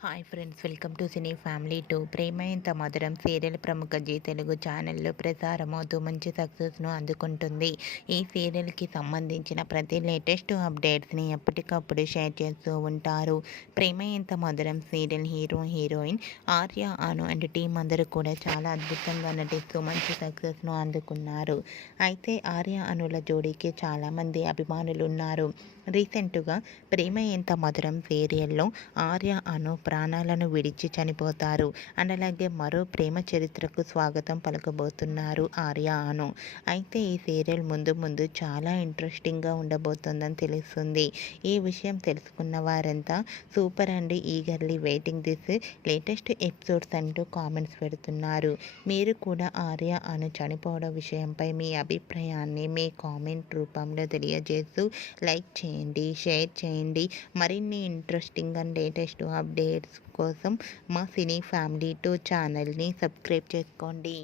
Hi friends, welcome to cine family two. Prema Entha Madhuram serial ప్రముఖ G Telugu ఛానల్లో ప్రసారమవుతూ మంచి సక్సెస్ను అందుకుంటుంది. ఈ సీరియల్కి సంబంధించిన ప్రతి లేటెస్ట్ అప్డేట్స్ని ఎప్పటికప్పుడు షేర్ చేస్తూ ఉంటారు. ప్రేమ Entha Madhuram serial hero heroine Arya Anu and team అందరూ కూడా చాలా అద్భుతంగా నటిస్తూ మంచి సక్సెస్ను అందుకున్నారు. అయితే ఆర్య అనుల జోడీకి చాలామంది అభిమానులు ఉన్నారు. రీసెంట్గా ప్రేమ ఎంత మధురం సీరియల్లో ఆర్య అను ప్రాణాలను విడిచి చనిపోతారు. అండ్ అలాగే మరో ప్రేమ చరిత్రకు స్వాగతం పలకబోతున్నారు ఆర్య అను. అయితే ఈ సీరియల్ ముందు ముందు చాలా ఇంట్రెస్టింగ్గా ఉండబోతుందని తెలుస్తుంది. ఈ విషయం తెలుసుకున్న వారంతా super and eagerly waiting this latest episodes అంటూ కామెంట్స్ పెడుతున్నారు. మీరు కూడా ఆర్య అను చనిపోవడం విషయంపై మీ అభిప్రాయాన్ని మీ కామెంట్ రూపంలో తెలియజేస్తూ లైక్ చేయండి, షేర్ చేయండి. మరిన్ని ఇంట్రెస్టింగ్ అండ్ లేటెస్ట్ అప్డేట్స్ కోసం మా సినీ ఫ్యామిలీ టూ ఛానల్ని సబ్స్క్రైబ్ చేసుకోండి.